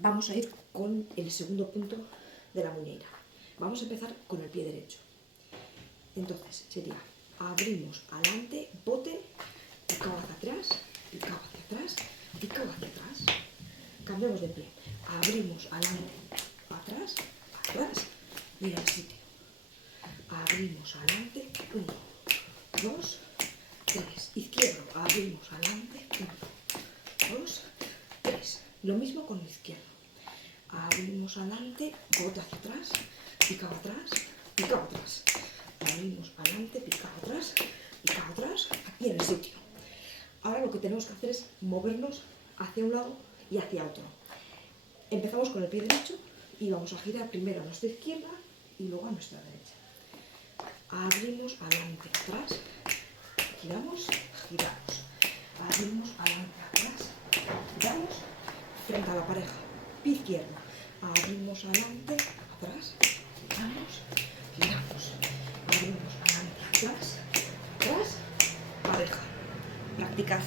vamos a ir con el segundo punto de la muñeira. Vamos a empezar con el pie derecho. Entonces sería, abrimos adelante, bote, picado hacia atrás, picado hacia atrás, picado hacia atrás. Cambiamos de pie. Abrimos adelante, atrás, atrás, mira el sitio. Abrimos adelante, 1, 2, 3. Izquierdo, abrimos adelante, 1, 2, 3. Lo mismo con el izquierdo. Abrimos adelante, bote hacia atrás, picado atrás, picado atrás. Abrimos adelante, picado atrás, aquí en el sitio. Ahora lo que tenemos que hacer es movernos hacia un lado y hacia otro. Empezamos con el pie derecho y vamos a girar primero a nuestra izquierda y luego a nuestra derecha. Abrimos adelante, atrás, giramos, giramos. Abrimos adelante, atrás, giramos, frente a la pareja. Pie izquierdo. Abrimos adelante, atrás, giramos, giramos. Abrimos adelante, atrás, atrás, pareja. Practicad.